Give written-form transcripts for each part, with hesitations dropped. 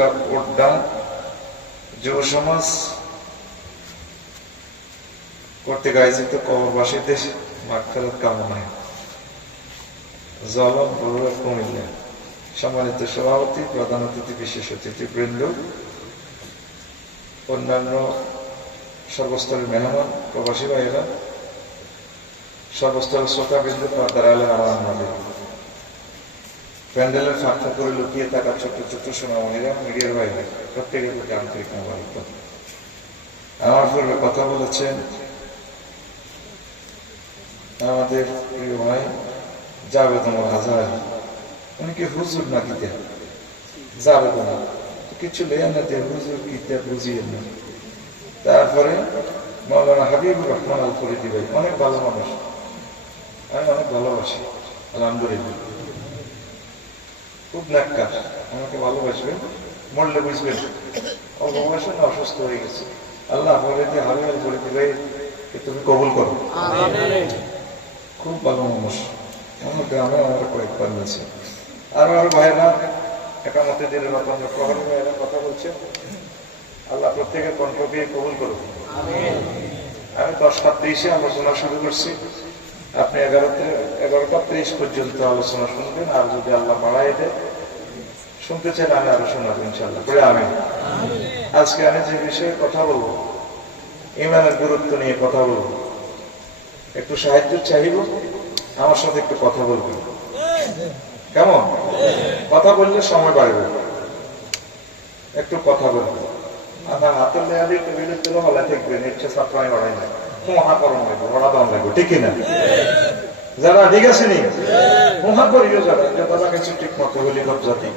উপত্যকা ওড্ডা যুব সমাজ কর্তৃক আয়োজিত কবরবাসীদের মাগফিরাত কামনায় জলম বড়ুয়া কুমিল্লা সম্মানিত সভাপতি, প্রধান অতিথি, বিশেষ অতিথিবৃন্দ, অন্যান্য সর্বস্তরের মেহমান, প্রবাসী ভাইয়েরা, সর্বস্তরের শ্রোতাবৃন্দ, পর্দার আলেম আমার আমাদের প্যান্ডেলের ফাঁকা করে লুকিয়ে থাকা ছোট্ট ছোট্ট সোনামণিরা, মিডিয়ার বাইরে প্রত্যেকের প্রতি আন্তরিক মোবারকবাদ। আমার পূর্বে কথা বলেছেন আমাদের প্রিয় ভাই জাভেদ হাজার, অনেকে হুজুর না কিতে জাভেদ কিছু লেন না দিয়ে হুজুর কিতে বুঝিয়ে না। তারপরে মৌলানা হাবিবুর রহমান আল ফরিদি ভাই, অনেক ভালো মানুষ, আমি অনেক ভালোবাসি আলহামদুলিল্লাহ, খুব নাক্কার, আমাকে ভালোবাসবেন, মরলে বুঝবেন অল্প বয়সে না অসুস্থ হয়ে গেছে। আল্লাহ ফরিদি হাবিব আল ফরিদি ভাই তুমি কবুল করো, খুব ভালো মানুষ, আমার গ্রামে আমার কয়েকবার হয়েছে। আরো আরো ভাইরা একামতে দিনের প্রহরী ভাইরা কথা বলছেন, আল্লাহ প্রত্যেকের কণ্ঠ দিয়ে কবুল করুন। আমি 10:30 আলোচনা শুরু করছি, আপনি 11:30 পর্যন্ত আলোচনা শুনবেন, আর যদি আল্লাহ বাড়াই দেয় শুনতে চাইলে আমি আরো শোনাবো ইনশাল্লাহ করে। আমি আজকে আমি যে বিষয়ে কথা বলবো, ইমানের গুরুত্ব নিয়ে কথা বলবো, একটু সাহায্য চাইব, আমার সাথে একটু কথা বলবেন, কেমন? কথা বললে সময় বাড়বে, একটু কথা বলবো। আমার হাতের লেয়ালি টেবিলের তুলো হলে থাকবেন, ইচ্ছে ছাত্রাই বাড়াই না, মহাকরণ লাগবে, বড়া দাম লাগবে, ঠিক কিনা? যারা ঠিক আছে নি মহা করিও, যারা যারা কিছু ঠিক মতো হলি সব জাতি।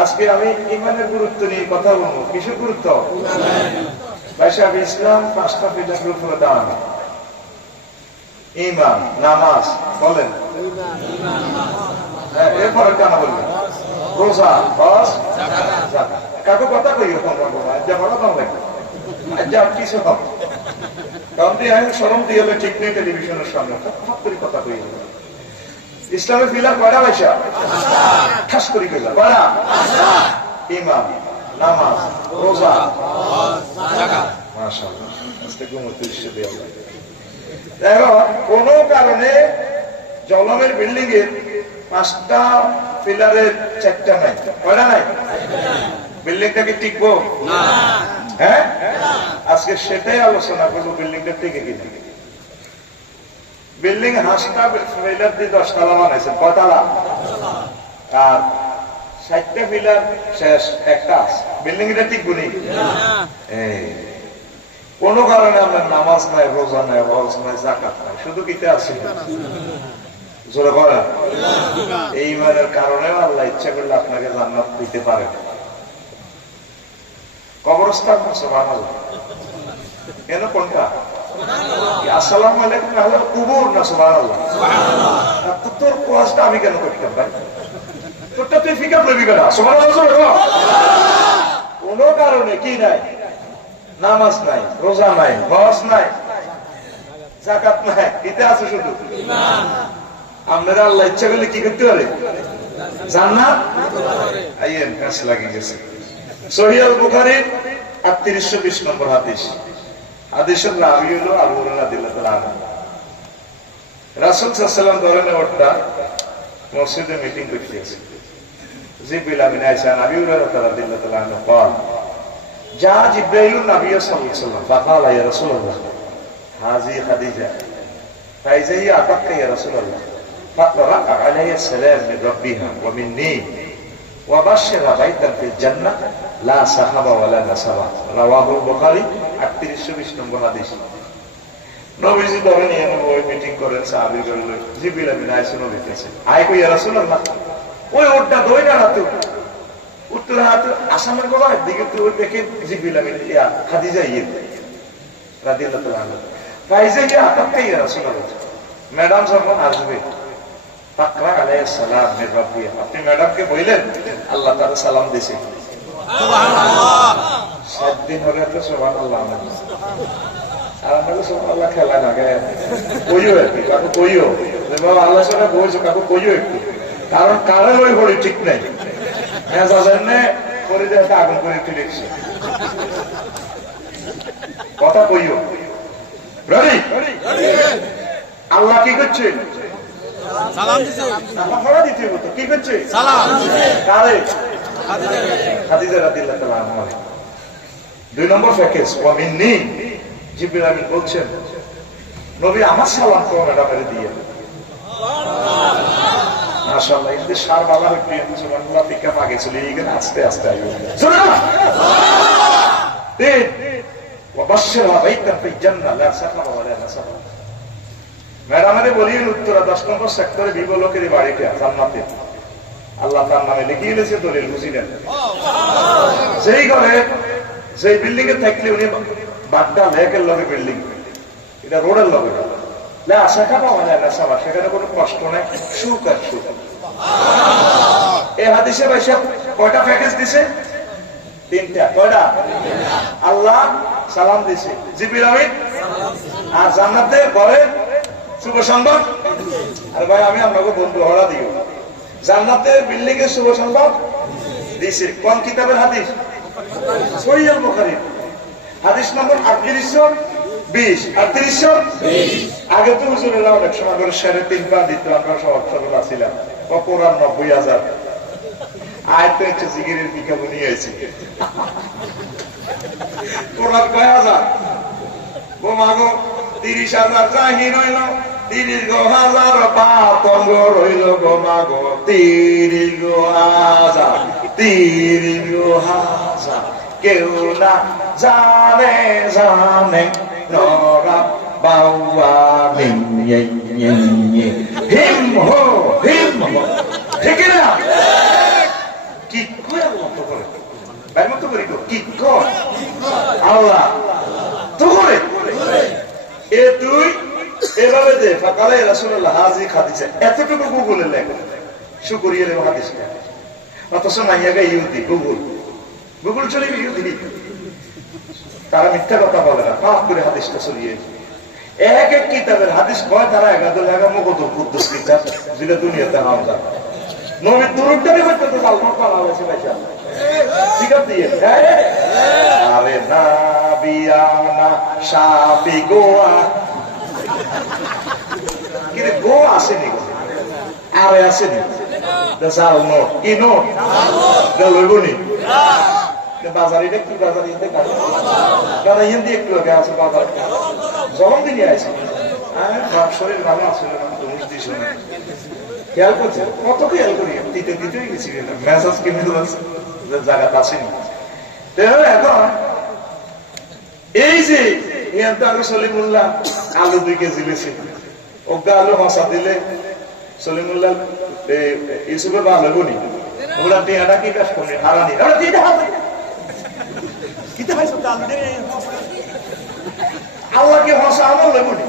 আজকে আমি ইমানের গুরুত্ব নিয়ে কথা বলবো। কিসের গুরুত্ব? ভাইসাব ইসলাম 5টা পিলারের উপরে দাঁড়ানো, ঈমান, নামাজ, বলেন এরপরে কেন বলবেন? রোজা, হজ, যাকাত। কাকু কথা কইও তোমরা বাবা, যা বড় দাম লাগবে, যা কিছু হবে, কারণ দিয়ে আমি শরম দিয়ে হলে ঠিক নেই টেলিভিশনের সামনে ফাঁক করে কথা কইও। ইসলামের পিলার কয়টা ভাইসা? ঠাস করি কইলা কয়টা? ঈমান, নামাজ, রোজা, হজ, যাকাত। মাশাআল্লাহ, আজকে ঘুমোতে এসে দেওয়া লাগে। দেখো, কোন কারণে জলমের বিল্ডিং এর 5টা পিলারের 4টা নাই, কয়টা নাই? বিল্ডিংটা কি টিকবো? হ্যাঁ, আজকে সেটাই আলোচনা করবো, বিল্ডিংটা টিকে কিনা। বিল্ডিং 5টা পিলার দিয়ে 10 তলা বানাইছেন, কয়তলা? আর 60টা পিলার শেষ, একটা বিল্ডিং এটা টিকবো নি? কোন কারণে আমার নামাজ নাই, রোজা নাই, হজ নাই, যাকাত নাই, শুধু কিতে আছে জোরে করা। এই ইমানের কারণে আল্লাহ ইচ্ছা করলে আপনাকে জান্নাত দিতে পারে। কবরস্থান সুবহানাল্লাহ, কেন কোনটা? আসসালামু আলাইকুম হলো কুবুর না? সুবহানাল্লাহ। তোর কোয়াজটা আমি কেন করতাম ভাই? তোরটা তুই ফিকা পড়বি কেন? সুবহানাল্লাহ। কোন কারণে কি নাই? নামাজ নাই, রোজা নাই, হজ নাই, যাকাত নাই, এতে আছে শুধু ঈমান। আপনারা আল্লাহ ইচ্ছা করলে কি করতে পারে? জান্নাত আইয়েন, কাজ লাগি গেছে। সহিহ আল বুখারী 3820 নম্বর হাদিস। হাদিসের রাবী হলো আবু হুরায়রা রাদিয়াল্লাহু তাআলা আনহু। রাসূল সাল্লাল্লাহু আলাইহি ওয়াসাল্লাম ধরেন ওটা মসজিদে মিটিং করতেছে। জিবরিল আমিন আয়েশা আবু হুরায়রা রাদিয়াল্লাহু তাআলা আনহু বলেন, যা জিব্রাইলুন নবী সাল্লাল্লাহু আলাইহি ওয়াসাল্লাম ফাকালা ইয়া রাসূলুল্লাহ হাযি খাদিজা ফাইজা হিয়া আতাকা ইয়া রাসূলুল্লাহ ফাকরা আলাইহি আসসালাম মিন রাব্বিহা ওয়া মিন্নি ওয়া বাশশিরা বাইতান ফিল জান্নাহ লা সাহাবা ওয়ালা নাসাবা। রাওয়াহুল বুখারী 3820 নম্বর হাদিস। নবীজি ধরেন ওই মিটিং করেন, সাহাবীগণ জিবরিল আমিন আয়েশা নবীর কাছে আয় কই ইয়া রাসূলুল্লাহ, ওই ওটা দই না তো উত্তর হাত আসামের গলায় দিকে তো ওই দেখে জিবরিল আমিন ইয়া খাদিজা রাদিয়াল্লাহু তাআলা আনহা ফাইজা ইয়া আতাকা ইয়া রাসূলুল্লাহ, ম্যাডাম যখন আসবে ফাকরা আলাইহিস সালাম মির রাব্বিয়া, আপনি ম্যাডামকে বললেন আল্লাহ তাআলা সালাম দিয়েছে। সুবহানাল্লাহ। 7 দিন হলে তো সুবহানাল্লাহ। আর আমরা সুবহানাল্লাহ খেলা লাগে কইও একটু, কাকু কইও যে বাবা আল্লাহ সাথে বলছো, কাকু কইও একটু, কারণ কারণ ওই বড় ঠিক নাই। আগুন করে একটু দেখছি কথা কইও। আল্লাহ কি করছে? কি করছে? দুই নম্বর প্যাকেজ জিবরিল আমিন বলছেন, নবী আমার সালাম তো ম্যাডামের দিয়ে মাশাআল্লাহ। কিন্তু সার বাবার সুবহানাল্লাহ পিকআপ আগে চলে গেল, আস্তে আস্তে আইবে ম্যাডামের বলি উত্তরা 10 নম্বর সেক্টরে বিবো লোকের বাড়িতে জান্নাতে আল্লাহ তার নামে লিখিয়ে দিয়েছে দলিল বুঝিলেন। সেই ঘরে সেই বিল্ডিং এ থাকলে উনি বাড্ডা লেকের লগে বিল্ডিং, এটা রোডের লগে আশা খাওয়া মানে নেশাবা, সেখানে কোনো কষ্ট নাই, সুখ আর সুখ। এই হাদিসে ভাইসা কয়টা প্যাকেজ দিছে? 3টা। কয়টা? আল্লাহ সালাম দিছে, জিবরিল আমিন আর জান্নাতে ঘরে শুভ সংবাদ। আর ভাই আমি আপনাকে বন্ধু হরা দিও, জান্নাতের বিল্ডিং এর শুভ সংবাদ দিছে। কোন কিতাবের হাদিস? সহিহ আল বুখারী হাদিস নম্বর 3820 3820। আগে তো হুজুরেরা অনেক সময় করে 3.5 পা দিত, আমরা সব সরল ছিলাম। কোরআন 90,000 আয়াত হচ্ছে জিকিরের বিজ্ঞাপন নিয়ে আইছি, কোরআন কয় হাজার? ও মাগো 30,000 জাহির হইল, 30,000 পাতঙ্গ রইল গো মাগো, 30,000 কেউ না জানে জানে নরা বাউয়া হিম হো হিম হো, ঠিক না? কি করে মত করে ভাই মত করি কি কর আল্লাহ তো করে এ তুই এভাবে দে ফাকালে রাসূলুল্লাহ হাজি খাদিজা এতটুকু গুগলে লেখা শুকরিয়া রে হাদিস অথচ নাইয়াগা ইহুদি গুগল চলে ইহুদি, তারা মিথ্যা কথা বলে না, পাপ করে হাদিসটা চলিয়ে এক এক কিতাবের হাদিস কয় তারা এগাদুল এগা মুগদুল কুদ্দুস কিতাব যেটা দুনিয়াতে নাম জানে। নবীর দুরূদটারে হয়তো তো জালমত করা হয়েছে ভাইসা কিতাব দিয়ে। আরে নাবিয়ানা শাফি গোয়া কিন্তু গো আসেনি, আরে আসেনি জাল নোট কি নোট লইবনি বাজারিটা কি বাজার দাদা হিন্দি একটু আগে আছে বাজার জলম দিয়ে আছে শরীর ভালো আসলে শুনে খেয়াল করছে কত খেয়াল করি দিতে দিতেই গেছি মেসাজ কেমন জায়গাতে আসেনি। এখন এই যে সলিমুল্লাহ আলু 2 কেজি লেছে, ওগা আলু মশা দিলে সলিমুল্লাহ ইউসুফের ভালো বনি ওগুলা টিয়াটা কি কাজ করবে হারানি আল্লাহকে হসা আমল লেবুনি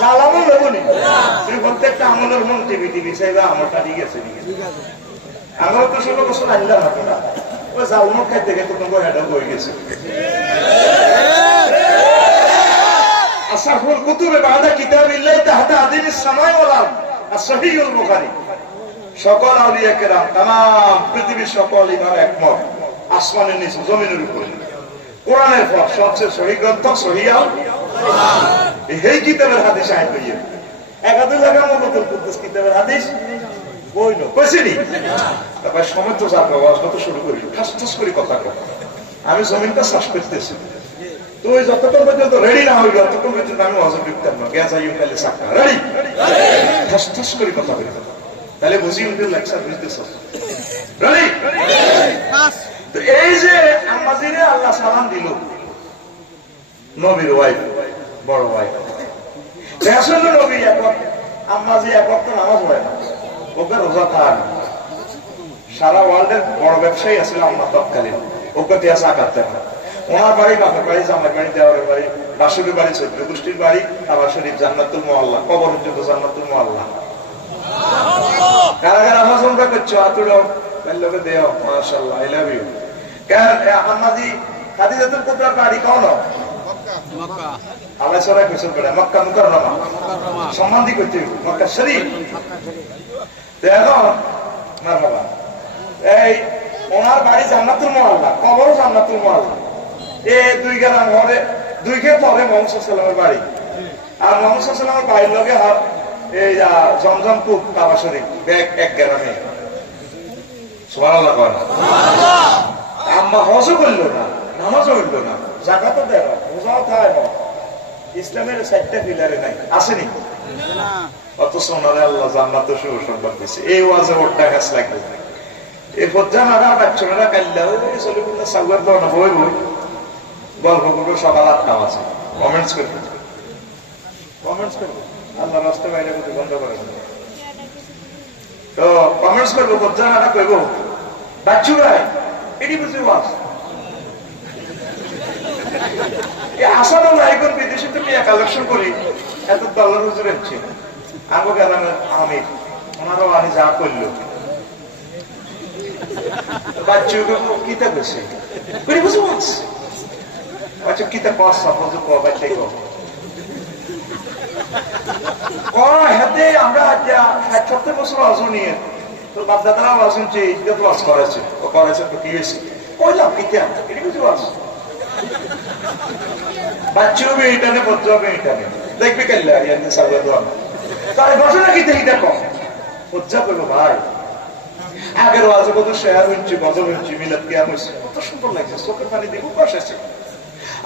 জাল আমল লেবুনি, তুমি প্রত্যেকটা আমলের মন টিভি টিভি চাইবা আমলটা ঠিক আছে আমার তো 16 বছর আনলাম না ওই জালমো খাইতে গেছে তোমার হেডা হয়ে গেছে। আসাফুল কুতুবে বাদা কিতাবিল্লাহ তাহতা আদিনিস সামাই ওয়াল আরদ সহিহুল বুখারী। সকল আউলিয়া কেরাম তাম পৃথিবীর সকল ইমাম একমত আসমানের নিচে জমিনের উপরে কোরআনের পর সবচেয়ে সহি গ্রন্থ সহিহ আল কুরআন। এই কিতাবের হাদিস আয়াত হইছে একাদুল লাগা মুগদুল কুদ্দুস কিতাবের হাদিস বইলো কইছিনি। তারপর সময় তো যাবে ওয়াজটা তো শুরু করি ঠাস ঠাস করে কথা কই, আমি জমিনটা শ্বাস করতেছি তুই যতক্ষণ পর্যন্ত রেডি না হইল ততক্ষণ পর্যন্ত আমি ওয়াজ করতাম না। গ্যাস আইউ খালি সাক্কা রেডি ঠাস ঠাস করে কথা বলি তাহলে বুঝি উঠে লেকচার বুঝতেছ রেডি। তো এই যে আম্মাজিরে আল্লাহ সালাম দিল নবীর ওয়াইফ বড় ওয়াইফ রাসূল নবী এখন আম্মাজি এখন তো নামাজ পড়ে না, ওকে রোজা থাক সারা ওয়ার্ল্ডের বড় ব্যবসায়ী আসলে আম্মা তৎকালীন ওকে টিয়া সাকাতেন না। ওনার বাড়ি বাপের বাড়ি জামাই বাড়ি দেওয়ারের বাড়ি বাসুরের বাড়ি চৈত্র গোষ্ঠীর বাড়ি কাবা শরীফ জান্নাতুল মুআল্লা কবর পর্যন্ত জান্নাতুল মুআল্লা। কারা কারা নামাজ উমরা করছো আতুড়ো লোকে দেও মাশাআল্লাহ আই লাভ ইউ। কেন আম্মাজি খাদিজাতুল কুবরার বাড়ি কোন? মক্কা। আল্লাহ সরাই গোসল করে মক্কা মুকাররমা সম্মান দি করতে মক্কা শরীফ। দেখো মারহাবা এই ওনার বাড়ি জান্নাতুল মুআল্লা, কবরও জান্নাতুল মুআল্লা। দুই গ্রাম ঘরে, দুই খেয়ে পরে মোহাম্মদ সাল্লামের বাড়ি। আর মোহাম্মদ সাল্লামের বাড়ির লগে এই জমজম কূপ কাবা শরীফ এক গ্রামে। সুবহানাল্লাহ কয় না? আম্মা হজও করলো না, নামাজও হইল না, জাকাতও দেয় না, রোজাও খায় না, ইসলামের 4টা পিলারে নাই, আসেনি। অথচ ওনারে আল্লাহ জান্নাতের সুসংবাদ দিচ্ছে। এই ওয়াজে ওরটা গাছ লাগবে। এই ফজ্জা নারা বাচ্চারা কাল্লা চলে বললে সাগুয়ার দেওয়া না, বই বই গল্প করবো। সকাল 8টা আছে, কমেন্টস করবে, কমেন্টস করবে। আল্লাহ রাস্তা বাইরে করতে বন্ধ করে তো কমেন্টস করবো। ফজ্জা নারা কইব বাচ্চুরা এটি বুঝি ওয়াজ আসাদ এখন বিদেশে তো নিয়ে কালেকশন করি, এত ডলার হুজুর হচ্ছে আগে গেলাম আমির, ওনারও আমি যা করলো বাচ্চুকে কিতা করছে করি বুঝি ওয়াজ। আচ্ছা কিতা কস সাপোজ ক বাচ্চা হাতে আমরা 60-70 বছর ওয়াজ নিয়ে তো বাপদাদারা ওয়াজ শুনছে, এটা তো ওয়াজ করেছে, ও করেছে তো কি হয়েছে কইলাম কিতা এটি বুঝি ওয়াজ। বাচ্চাও এটানে বদ্ধ হবে, এটানে দেখবে কাল্লা সাগর দোয়া তার ঘটনা কিতা এটা কম উজ্জা করবো ভাই। আগের ওয়াজে কত শেয়ার হচ্ছে, গজব হচ্ছে, মিলাদ কিয়াম হচ্ছে, কত সুন্দর লাগছে, চোখের পানি দিয়ে উপাস আছে।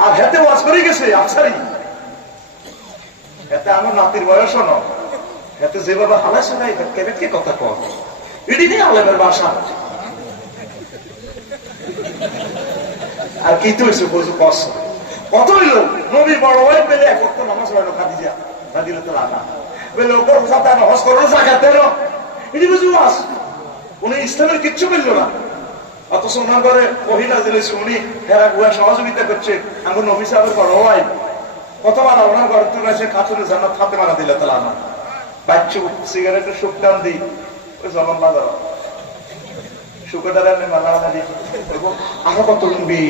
আর হাতে ওয়াজ করে গেছে আফসারি, এতে আমার নাতির বয়সও ন, এতে যেভাবে হালাইছে না এটা কেবে কে কথা কর, এটি নিয়ে আলেমের বাসা। আর কি তো হয়েছে বলছো কষ্ট কত হইল। নবী বড় ভাই পেলে এক ওয়াক্ত নামাজ হয় না, খাদিজা খাদিলে তো লাগা বলে ওপর সাথে হজ করো, জাকাত দেন, এটি বুঝি ওয়াজ। উনি ইসলামের কিচ্ছু বললো না, অথচ ওনার ঘরে মহিলা জেলেছে, উনি হেরা গুয়া সহযোগিতা করছে। আমার নবী সাহেবের বড় ভাই কতবার ওনার ঘর তুলে এসে খাতুনে জান্নাত ফাতেমা দিলে তালা না বাচ্চু সিগারেটের সুখ টান দিই ওই জলম বাজার সুখটার মালা মালা দিই আরো কত শুনবি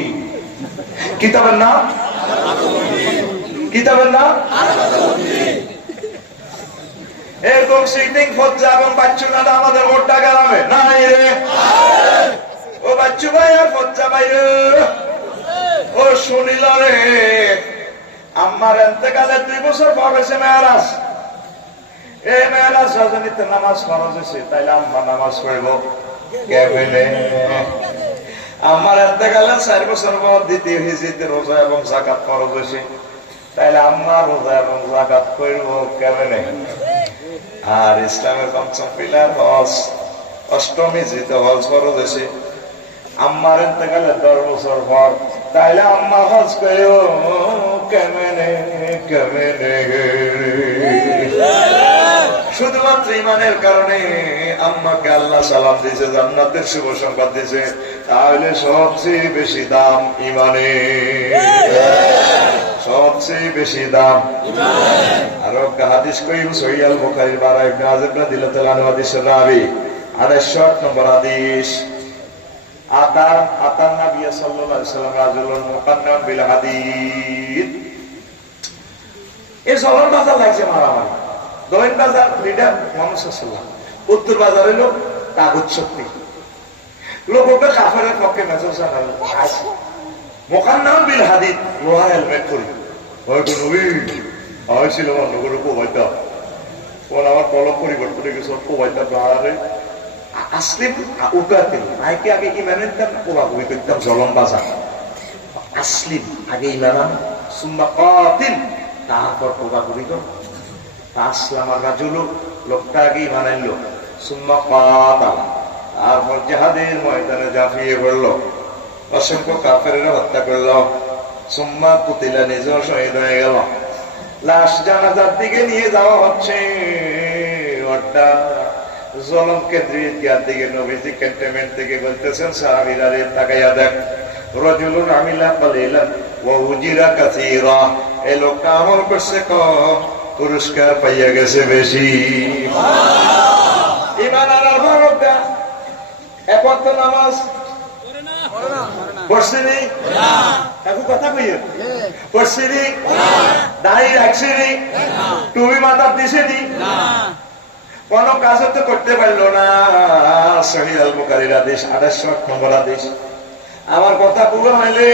কিতাবের নাম, কিতাবের নাম এরকম সিটিং ফজ্জা এবং বাচ্চু নানা আমাদের ওটা গ্রামে নাই রে। ও বাচ্চু ভাই আর ফজ্জা ভাই ও শুনিল রে, আমার এতেকালে 2 বছর পর হয়েছে মেয়ারাজ। এই মেয়ারাজ রজনীতে নামাজ ফরজ হয়েছে, তাইলে আম্মা নামাজ পড়ব কেমনে? আমার এতেকালে 4 বছর পর দ্বিতীয় হিজরিতে রোজা এবং যাকাত ফরজ হয়েছে, তাইলে আম্মা রোজা এবং যাকাত করব কেমনে? আর ইসলামের 5ম পিলার হজ, 8ম হিজরিতে হজ ফরজ হয়েছে, আম্মার এতেকালে 10 বছর পর, তাইলে আম্মা হজ করো কেমনে কেমনে? শুধুমাত্র ইমানের কারণে আম্মাকে আল্লাহ সালাম দিয়েছে, জান্নাতের শুভ সংবাদ দিয়েছে, তাহলে সবচেয়ে বেশি দাম ইমানে, সবচেয়ে বেশি দাম। আর একটা হাদিস কইব সহিহ আল বুখারীর 12 ইবনে আযব রাদিয়াল্লাহু আনহু হাদিসের রাবি 28 নম্বর হাদিস। আতার নবী সাল্লাল্লাহু আলাইহি ওয়াসাল্লাম রাজুলুন মুকান্নাম বিল হাদিদ। এই জলন বাজার লাগছে মারামারি, দক্ষিণ বাজার লিডার মুহাম্মদ সাল্লাল্লাহু, উত্তর বাজার হলো তাগুত শক্তি, লোককে কাফেরের পক্ষে মেসেজ আছে। মুকান্নাম বিল হাদিদ লোহা হেলমেট করি হয়তো নবী হয়েছিল অন্যগুলো কোবাইতা ওর আমার কলম পরিবর্তন হয়ে গেছে, কোবাইতা বাহারে আসলিম উঠাতেন নাইকে আগে ইমানের দাম কোবাকুবি করতাম জলম বাজার। আসলিম আগে ইমানাম সুম্মা কাতিল, তারপর কোবাকুবি কর। আসলাম আর রাজুল, লোকটা আগে ইমান আনলো, সুম্মা কাতাল, তারপর জিহাদের ময়দানে ঝাঁপিয়ে পড়লো, অসংখ্য কাফেরেরা হত্যা করলো, সুম্মা কুতিলা, নিজেও শহীদ হয়ে গেল। লাশ জানাজার দিকে নিয়ে যাওয়া হচ্ছে, জলম কেন্দ্রিয়ার দিকে নবীজি ক্যান্টনমেন্ট থেকে বলতেছেন সাহাবীরা রে তাকাইয়া দেখ, রাজুলুন আমিলা কালিলান ওয়া উজিরা কাসীরা, এই লোকটা আমল করছে কম, পুরস্কার পাইয়া গেছে বেশি। ঈমান আনার ভাগটা এখন তো নামাজ পড়ছিনি, এখন কথা কইয়ে পড়ছিনি, দাঁড়িয়ে রাখছিনি, টুপি মাথার দিছিনি, কোন কাজ তো করতে পারলো না। সহিহ আল বুখারীর হাদিস 28 নম্বর হাদিস। আমার কথা পুরো হইলে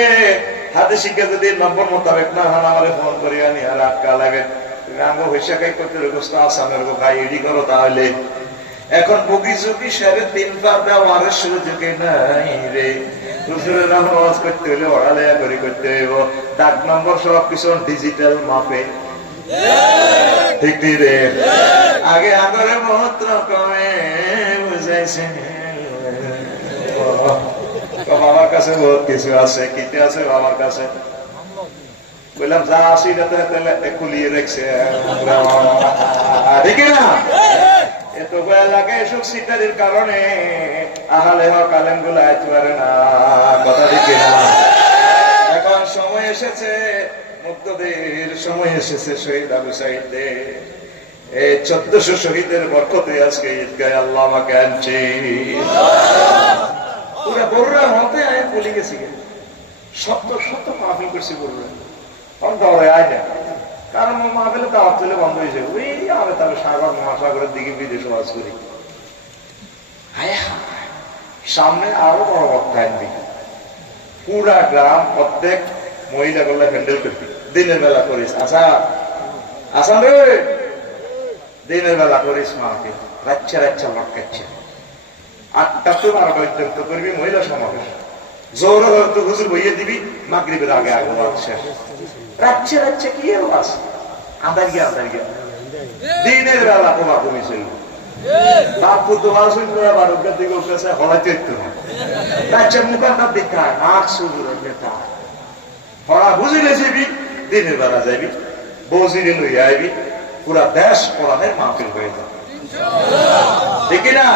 হাদিস শিক্ষা যদি নম্বর মোতাবেক না হন আমারে ফোন করিয়া নি আর আটকা লাগে রাঙ্গ হইসা কাই করতে রকস্ত আসামের গো ভাই এডি করো। তাহলে এখন বুকি চুকি সাড়ে 3 পা দেওয়ার সুযোগ নাই রে। হুজুরের নাম আওয়াজ করতে হলে ওড়ালেয়া করে করতে হইব। ডাক নম্বর সব কিছু ডিজিটাল মাপে, ঠিক রে? আগে আগরে বহুত রকমে বুঝাইছে। বাবার কাছে বহুত কিছু আছে। কিতে আছে বাবার কাছে? বললাম যা আসি খুলিয়ে রেখছে, ঠিক না? এত ভয় লাগে এসব সিটারির কারণে আহালে কালেম গুলো আইতে পারে না, কথা ঠিক না? এখন সময় এসেছে মুক্তদের, সময় এসেছে শহীদ আবু সাঈদের। এই 1400 শহীদের বরকতে আজকে ঈদগাহে আল্লাহ আমাকে আনছে। পুরা বড়রা হতে আয় বলে গেছি, শত শত মাহফিল করছি বড়রা, দৌড়ে আয় না। কারণ মাহফিলে দাওয়াত তুলে বন্ধ হয়েছে। ওই আমি তাহলে সাগর মহাসাগরের দিকে বিদেশ ওয়াজ করি। সামনে আরো বড় বক্তা আনবি, পুরা গ্রাম প্রত্যেক মহিলা গুলা হ্যান্ডেল করবি। দিনের বেলা করিস, আচ্ছা আসান রে, দিনের বেলা করিস মাকে, রাচ্ছা রাচ্ছা লটকাচ্ছে। 8টা তো 12টা পর্যন্ত করবি মহিলা সমাবেশ। জোর তো হুজুর বইয়ে দিবি, মাগরিবের আগে আগে ওয়াজ শেষ। রাচ্ছা রাচ্ছা কি এর ওয়াজ? আন্দার গিয়া দিনের বেলা কমা কমি চলবে। বাপু তো ওয়াজ হইল 12টার দিকে উঠেছে, হলাইতে একটু না রাচ্ছা মুখাটা দেখায় মার সুজুরের নেতা হরা বুঝিলে যাবি, দিনের বেলা যাবি, বজিরে লইয়া আইবি, পুরা দেশ কোরআনের মাহফিল হয়ে যাবে, ঠিক না?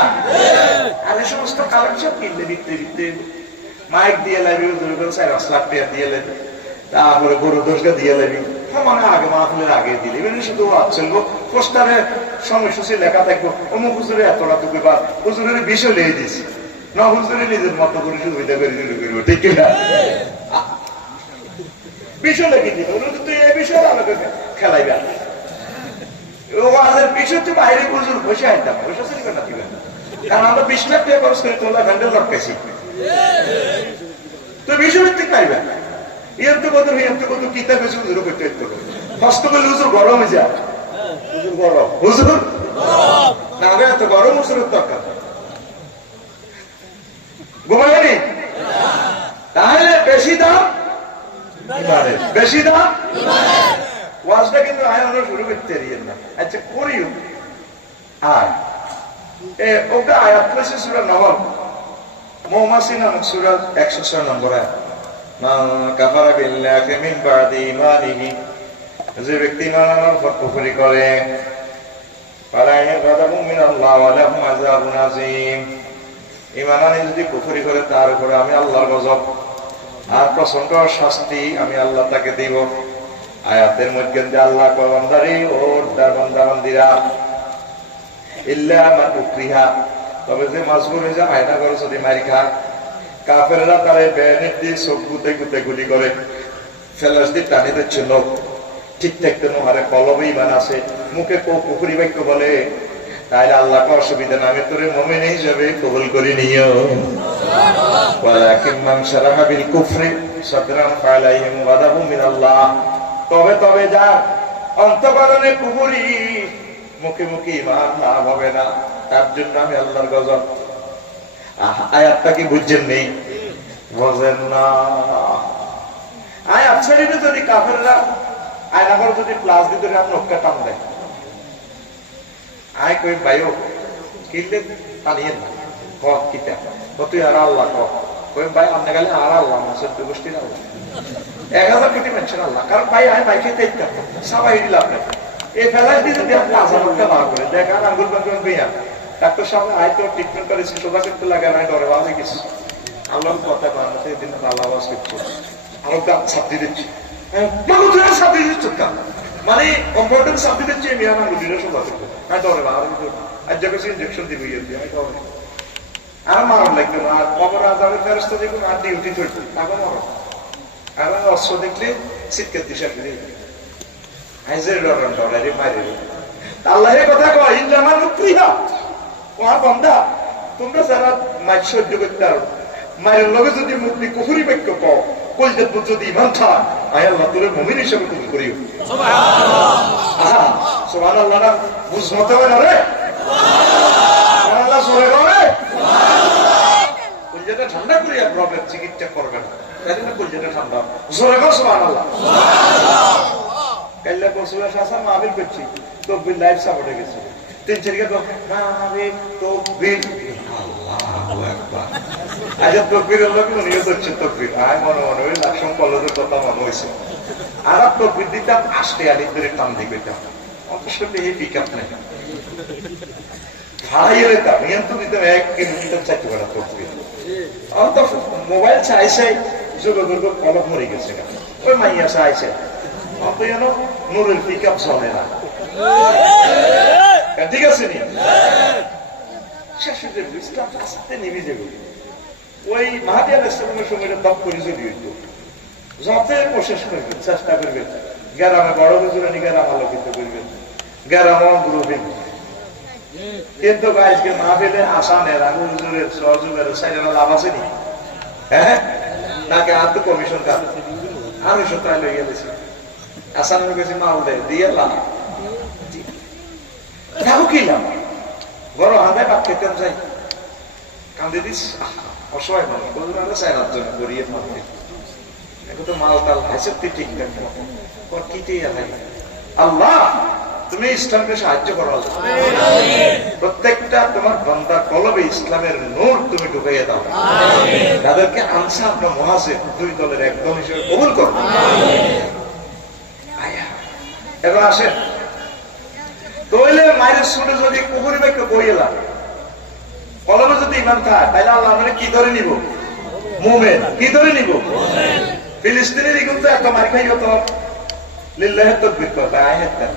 আর এই সমস্ত কালেকশন কিনলে বিকতে বিকতে মাইক দিয়ে লাগবি, 4 লাখ টাকা দিয়ে লাগবি, তারপরে গরু দোষগা দিয়ে লাগবি, মানে আগে মাহফিলের আগে দিলে শুধু চলবো। পোস্টারে সময়সূচি লেখা থাকবো, অমুক হুজুরে এতটা টুকু বা হুজুরের বিষয় লিয়ে দিস না, হুজুরে নিজের মতো করে সুবিধা করে শুরু করবো, ঠিক না? বিষয় লেগে দিল, তুই এই বিষয়ে আলোচনা খেলাইবে। ওয়াজের বিষয় তুই বাইরে হুজুর বসে আইতাম, বসে চলি না দিবেন, কারণ আমরা 20 লাখ টাকা খরচ করি, তোমরা হ্যান্ডেল লটকাইছি। তুই বিষয়ভিত্তিক পাইবে, এর তো কত কিতাব বেশি হুজুর করতে কষ্ট করলে হুজুর গরম হয়ে যায়, হুজুর গরম, হুজুর না হবে এত গরম হুজুরের দরকার ঘুমায়নি। তাহলে বেশি দাম বেশি দাম ওয়াজটা কিন্তু আয় আমরা শুরু করতে পারিয়েন না। আচ্ছা করিও আয় ওটা আয়াত করেছে সূরা নহল, মৌমাছি নামক সূরা 106 নম্বর আয়াত। কাফারা বিল্লাহি মিন বাদি ঈমানিহি, যে ব্যক্তি ঈমান আনার পর কুফরি করে, ফালাইয়া গাদাবু মিনাল্লাহি ওয়া লাহুম আযাবুন আযীম, ঈমান আনি যদি কুফরি করে তার উপরে আমি আল্লাহর গজব আর প্রচন্ড শাস্তি আমি আল্লাহ তাকে দিব। আয়াতের মধ্যে আল্লাহ কয় বান্দারে ও বান্দা বান্দিরা, ইল্লা মান উকরিহা, তবে যে মাজবুর হয়ে যায় আয়না করে যদি মারি খা, কাফেররা তারে বেনেট দিয়ে চোখ গুতে গুতে গুলি করে, ফেলাস দিয়ে টানি দিচ্ছে নখ, ঠিক থাকতে নোহারে কলবে ইমান আছে, মুখে পুকুরি বাক্য বলে, তাইলে আল্লাহকে অসুবিধা না, আমি তোরে মুমিন হিসেবে কবুল করে নিও। ওয়ালাকিন মান শারাহা বিল কুফরি সাদরান ফালাইহিম গাদাবুম মিনাল্লাহ, তবে যার অন্তঃকরণে কুফরি, মুখে মুখে ঈমান লাভ হবে না, তার জন্য আমি আল্লাহর গজব। আয়াতটা কি বুঝছেন নেই? বুঝেন না। আয়াত শরীফে যদি কাফেররা আয়না করে যদি প্লাস দিতে নৌকা টান দেয়, আয় কই ভাইও কিনলে পানিয়ে না কিতা তুই আর আল্লাহ কই ভাই আপনি গেলে আর আল্লাহ না, সত্য গোষ্ঠীর আল্লাহ, 1000 কোটি মানুষের আল্লাহ। কারণ ভাই আমি বাইকে দেখতাম সবাই দিলাম না, এই ফেলাই দিয়ে যদি আপনি আজানটা বার করে দেখান আঙ্গুল বাঙ্গুল বেয়া, ডাক্তার সামনে আয় তো ট্রিটমেন্ট করেছি, সোজা করতে লাগে না, ডরে ভালো গেছি, আল্লাহর কথা মানুষ এদিন আল্লাহ আওয়াজ করছে, আরো ছাত্রী দিচ্ছি, ছাত্রী দিচ্ছ মানে কমফোর্টেবল ছাত্রী দিচ্ছে, মেয়ার আঙ্গুলিটা সোজা করতে আমি ডরে ভালো আর যখন ইঞ্জেকশন দিব আমি ডরে আর মারণ লাগবে না, আর কবর আজাবের ফেরস্তা দেখুন আর ডিউটি চলছে তাকে মারো, আর অস্ত্র দেখলে শীতকাল দিশা ফিরে আইজের ডরারে মারে আল্লাহের কথা কয় ইনজামা নুক্রিহা তোমার বান্দা তোমরা যারা মাইক সহ্য করতে পারো মায়ের লগে যদি মুক্তি কুফরি বাক্য কও কলজাত যদি ইমান থাক আয় আল্লাহ তোরে মুমিন হিসেবে কবুল করিও সুবহানাল্লাহ সুবহানাল্লাহ না বুঝমতে হয় না রে সুবহানাল্লাহ জোরে করে কলজাটা ঠান্ডা করিয়া প্রবলেম চিকিৎসা করবে না তাই না কলজাটা ঠান্ডা জোরে কর সুবহানাল্লাহ সুবহানাল্লাহ কাল্লা কসুলা শাসা মাহফিল করছি তকবীর লাইভ সাপোর্টে গেছে 3-4 কে মাহফিল তকবীর আল্লাহু আকবার আজ তকবীরের লোক নিয়ে যাচ্ছে তকবীর আয় মনে মনে ওই লাকসম কলেজের কথা মনে হয়েছে আর তকবীর দিতাম আসতে আলি ধরে টান দিয়ে কইতাম অবশ্য এই পিকআপ নাই ভাইয়ের তা নিয়ন্ত্রণ দিতাম 1 কিলোমিটার চাইতে পারা তকবীর অন্ত মোবাইল চাইছে যোগাযোগ কলম মরে গেছে ওই মাইয়া চাইছে অন্ত যেন নুরের পিকআপ চলে না ঠিক আছে নি শেষ হয়ে যাবে ইসলাম আস্তে নেমে যাবে ওই মাহাদি আলাইহিস সালামের সঙ্গে দপ করে যদি হইতো যতে কোশিশ করবেন চেষ্টা করবেন গ্রামে বড় হুজুরানি গ্রাম আলোকিত করবেন গ্রাম গ্রুপিং কিন্তু আজকে মাহফিলে আসানের আবু হুজুরের সহযোগের সাইডে লাভ আছে নি হ্যাঁ নাকি আর তো কমিশন কাজ আমি সত্রায় লই গেছি আসানের কাছে মাল দেয় দিয়ে লাভ তাও কি লাভ বড় হাতে বাদ খেতে যাই কান্দে দিস অসহায় মানুষ বলতে চাইনার জন্য করিয়ে মারতে এখন তো মাল তাল হাসিতে ঠিক আল্লাহ তুমি ইসলামকে সাহায্য করো প্রত্যেকটা তোমার বান্দার কলবে ইসলামের নূর তুমি ঢুকাইয়া দাও তাদেরকে আনসার বা মুহাজির দুই দলের এক দল হিসেবে কবুল করো এবার আসেন তইলে মায়ের শুনে যদি কুকুরি বাক্য বইয়েলা কলমে যদি ইমান থাকে তাহলে আল্লাহ মানে কি ধরে নিব মুমিন কি ধরে নিব ফিলিস্তিনের কিন্তু এত মার খাইও তো লিল্লাহ তাকবীর করতে আয়াত না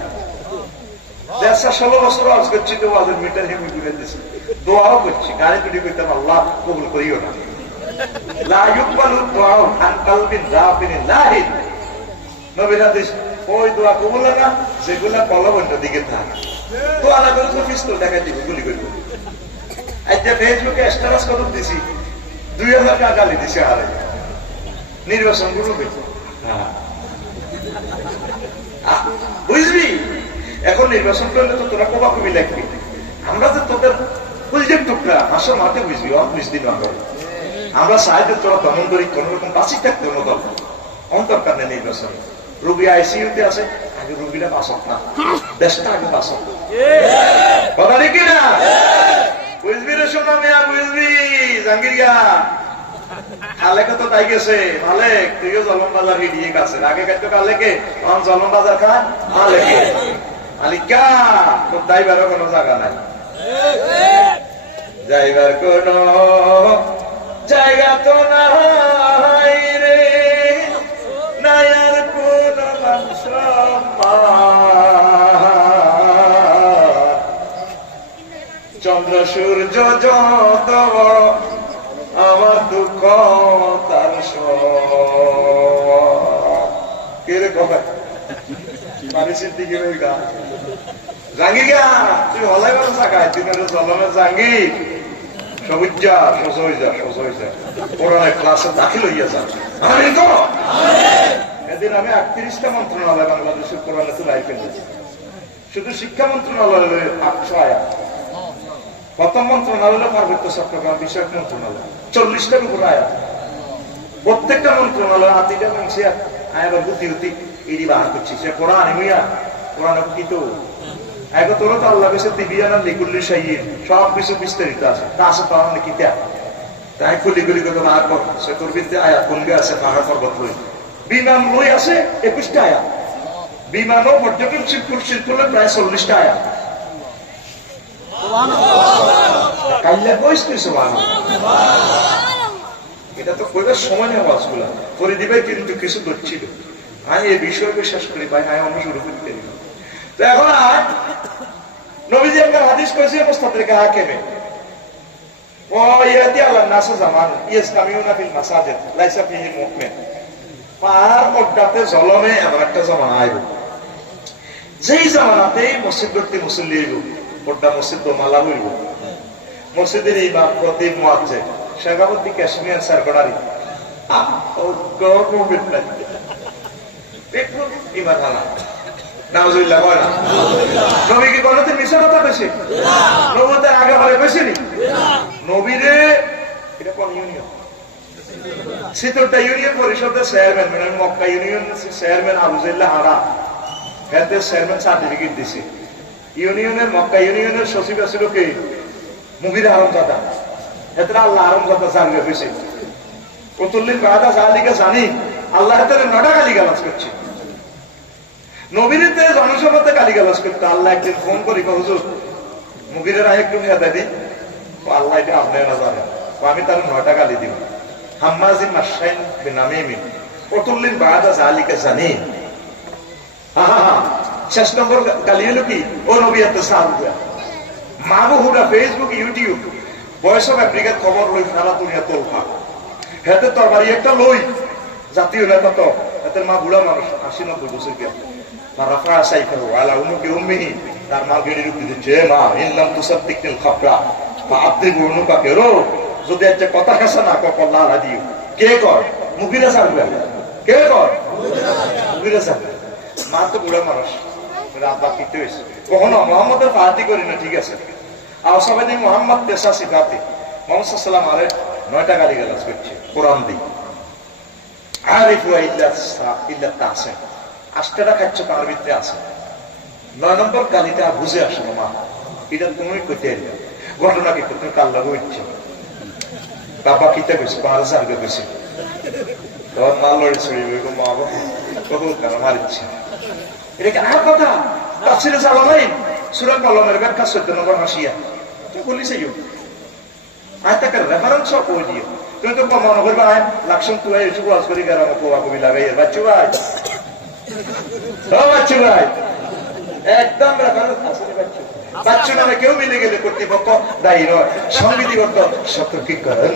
16 বছর আজ করছি তো ওয়াজের মিটার হেমি করে দিছি দোয়াও করছি গালি তুলি কইতাম আল্লাহ কবুল করিও না লা ইউকবালু দুআ আন কলবিন রাফিন লাহিন নবীর হাদিস ওই দোয়া কবুল না যেগুলা কলমের দিকে থাকে তো আলা করে তো পিস্তল টাকা দিব গুলি করে আজকে ফেসবুকে স্ট্যাটাস কত দিছি 2000 টাকা গালি দিছে আরে নির্বাচন গুলো দেখো বুঝবি এখন নির্বাচন করলে তো তোরা কোবা কবি লাগবি আমরা যে তোদের কুলজের টুকরা আসল মাঠে বুঝবি বুঝবি না আমরা সাহায্য তোরা দমন করি কোন রকম বাঁচি থাকতে মতো অন্তর কারণে নির্বাচন রোগী আইসিইউতে আছে আগে রোগীরা বাঁচক না দেশটা আগে বাঁচক কথা দেখি না বুঝবি রে সোনা মেয়া বুঝবি জাঙ্গিরিয়া কালেকে তো তাই গেছে মালেক তুইও জলম বাজার হিডিয়ে গেছে আগে খাইতো কালেকে তখন জলম বাজার খান মালেকে মালিকা তোর যাইবারও কোনো জায়গা নাই যাইবার কোন জায়গা তো নাই রে নায়ার কোন মানুষ চন্দ্র সূর্য যত আমার দুঃখ তার কিরকম মানুষের দিকে গা জাঙ্গি গা তুই হলাই বলো থাকায় তুই জলমের জাঙ্গি সবুজা সজা কোরআনের ক্লাসে দাখিল হইয়া যা আমি তো এদিন আমি 38টা মন্ত্রণালয় বাংলাদেশের কোরআনে তো লাইফ এনেছি শুধু শিক্ষা মন্ত্রণালয়ে 800 আয়াত প্রথম মন্ত্রণালয় পার্বত্য চট্টগ্রাম বিষয়ক মন্ত্রণালয় 40টার উপর আয়াত প্রত্যেকটা মন্ত্রণালয় হাতিটা মাংসে আয়াবার বুদ্ধি এটি বাহার করছি সে কোরআন এমিয়া কোরআন কি তো এক তোর তো আল্লাহ কাছে দিবিয়ানা লিকুল্লি শাইইন সব কিছু বিস্তারিত আছে তা আছে পাওয়া নাকি তাই খুলি গুলি করে বাহার কর সে তোর বিদ্যে আয়াত কোনগে আছে পাহাড় পর্বত লই বিমান লই আছে 21টা আয়াত বিমানও পর্যটন শিল্প প্রায় 40টা আয়াত এটা তো কইবার সময় নেই ওয়াজগুলা করে দিবে কিন্তু কিছু ধরছিল আমি এই বিষয়কে শেষ করি ভাই আমি অন্য শুরু করতে তো এখন নবীজি একটা হাদিস কইছে মুস্তাদরিক হাকিমে ও ইয়াতি আল্লাহ নাস জামান ইয়াসতামিউনা ফিল মাসাজিদ লাইসা ফিহি মুমিন পার ওটাতে জলমে এমন একটা জামানা আইব যেই জামানাতেই মসজিদ করতে মুসল্লি হইব, ওটা মসজিদ দোমালা হইব, মসজিদের ইমাম খতিব মুয়াজ্জিন শেখাবতী কাশ্মীর সরকারি ইমান হানা নাউজুবিল্লাহ হয় না। নবী কি কোনদিন মিশা কথা কইছে? নবুয়তের আগে বলে কইছে নি? নবীরে এটা কোন ইউনিয়ন? সিতরটা ইউনিয়ন পরিষদের চেয়ারম্যান, মানে মক্কা ইউনিয়ন চেয়ারম্যান আবু জাইল্লাহ হারা এতে চেয়ারম্যান সার্টিফিকেট দিছে। ইউনিয়নের মক্কা ইউনিয়নের সচিব ছিল কে? মুগির আরমজাদা। এতে আল্লাহ আরমজাদা জানবে কইছে কতুল্লিন বাদা জালিকা জানি আল্লাহ এতে নটা গালি গালাজ করছে। নবীরিতে জনসভাতে গালিগালাজ করতে আল্লাহ একদিন ফোন করি হুজুর মুগিরের একটু হেদা দিই, আল্লাহ এটা আপনার না জানেন, আমি তার 9টা গালি দিব। হাম্মাজিন মাশাইন বিনামিমি কতুল্লিন বাদা জালিকা জানি। শেষ নম্বর গালি হলো কি? ও নবী এত সাহায্য মাগো Hooda Facebook YouTube voice of আফ্রিকার খবর লই সারা দুনিয়া তোলফা হেতে তোর বাড়ি একটা লই জাতীয় নেতা তো এদের মা বুড়া মানুষ 80-90 বছর কে রাফা সাইফাহু আলা উনুকি উম্মিহি, তার মা গেড়ির উপরে দিচ্ছে মা ইল্লাম তুসাদ্দিকনিল খাবরা ফাআদ্রিবু উনুকাকে রো, যদি একটা কথা কাছে না কো আল্লাহ দিও। কে কর? মুগিরা সারবে। কে কর? মুগিরা সারবে। মা তো বুড়া মানুষ, আব্বা কিতে হয়েছে কখনো মোহাম্মদের পার্টি করি না, ঠিক আছে। আর সবাই মোহাম্মদ পেশা শিখাতে মোহাম্মদ সাল্লাম আরে 9টা গালি গালাজ করছে কোরআন দি। আরিফু ইল্লা তাসে 8টা খাচ্ছ তার ভিতরে আছে। 9 নম্বর গালিটা বুঝে আসে মা, এটা তুমি কইতে এলে ঘটনা কি তুমি কাল লাগো ইচ্ছে বাবা কিতে কইছে পাহাড় সার্গে কইছে তোর মা লড়ে ছড়িয়ে গো মা বাবা কত কেন মারিচ্ছে। এটা কি আর কথা? তাফসীরে জালালাইন সূরা কলমের ব্যাখ্যা 14 নম্বর হাসিয়া তুই বলিস ইউ আয়াতটার রেফারেন্স কই দিও। তুমি তো মনে করবে আয় লাকসম তুই এসে ওয়াজ করি গারামে কোয়া কবি লাগাই বাচ্চু ভাই, ও বাচ্চু ভাই একদম রেফারেন্স আছে বাচ্চু। বাচ্চু নামে কেউ মিলে গেলে কর্তৃপক্ষ দায়ী নয়, সংবিধিবদ্ধ সতর্কীকরণ।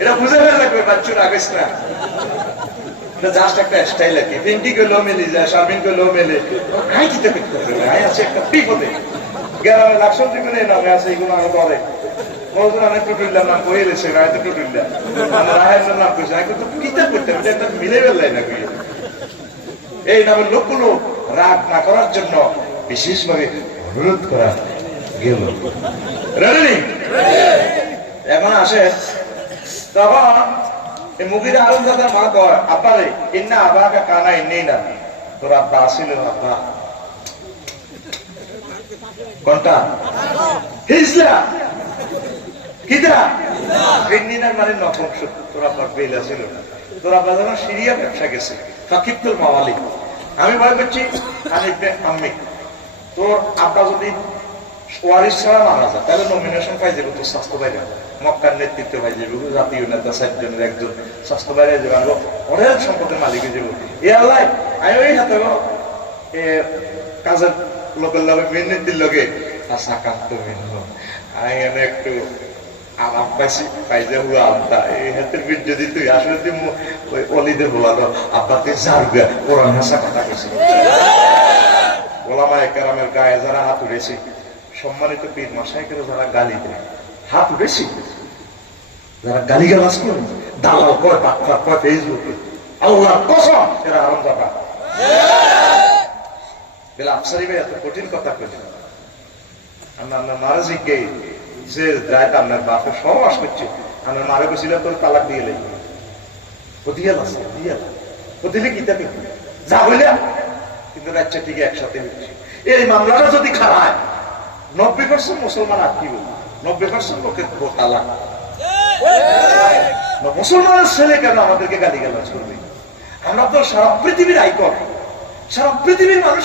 এটা বুঝে ফেলা লাগবে বাচ্চুর আগেস না, জাস্ট একটা স্টাইল আর কি। পিঙ্কি গুলো মিলে যায়, শারমিন গুলো মেলে আই দিতে আই আছে একটা বিপদে গ্রামে লাকসম দিকে নামে আছে এগুলো আমি করে মজুর অনেক টুটুল্লার নাম কয়ে দিয়েছে রায়তে টুটুল্লা রাহের নাম কইছে আমি তো কিতাব করতে একটা মিলে বেলাই না কই। এই নামের লোকগুলো রাগ না করার জন্য বিশেষভাবে অনুরোধ করা গেল। রেডি? এখন আসে তখন এই মুগিরা আরমজাদার মা কয় আব্বারে ইন্না আবাকা কানা ইন্নি না, তোর আব্বা আসিল আব্বা কোনটা হিজলা কিদা ইন্নিনার মানে নপুংসক, তোর আব্বার বেল আসিল না, তোর আব্বা যখন সিরিয়া ব্যবসা গেছে ফাকিবতুল মাওয়ালি। আমি ভয় করছি আনিবে আম্মি তোর আব্বা যদি ওয়ারিস ছাড়া মারা যায় তাহলে নমিনেশন পাই যাবে তোর স্বাস্থ্য বাইরে, মক্কার নেতৃত্ব পাই যাবে, জাতীয় নেতা 4 জনের একজন স্বাস্থ্য বাইরে যাবে, আরো অনেক সম্পদের মালিক হয়ে যাবো। এ আল্লাহ আমি ওই হাতে কাজের লোকের লগে মিন্নির লগে আশাকান্ত মিন্ন আমি এনে একটু আরাম পাইছি পাই যাবো আব্বা এই হাতের বীর যদি তুই আসলে তুই ওই অলিদের বলালো আব্বা তুই যারবে কোরআন ভাষা কথা কইছি। ওলামায়ে কেরামের গায়ে যারা হাত উঠেছে, সম্মানিত পীর মাশায়েখের যারা গালি দেয় হাত উঠেছি, যারা গালি গালাজ করে দালাল কয় বাটপার কয় ফেসবুকে আল্লাহর কসম এরা আরামজাদা। বেলা আফসারি ভাই এত কঠিন কথা কইলেন আমরা মারা জিজ্ঞে যে যায় আপনার বাপে সহবাস করছে আমার মারা গেছিল তোর তালাক দিয়ে লেগে ও দিয়ে লাস ও দিলে কি তাকে যা হইলে কিন্তু রাজ্য থেকে একসাথে হচ্ছে। এই মামলাটা যদি খারাপ 90% মুসলমান আটকি বলবে, 90% লোকের তালাক। মুসলমানের ছেলে কেন আমাদেরকে গালিগালাজ করবে? আমরা তো সারা পৃথিবীর আইকন, সারা পৃথিবীর মানুষ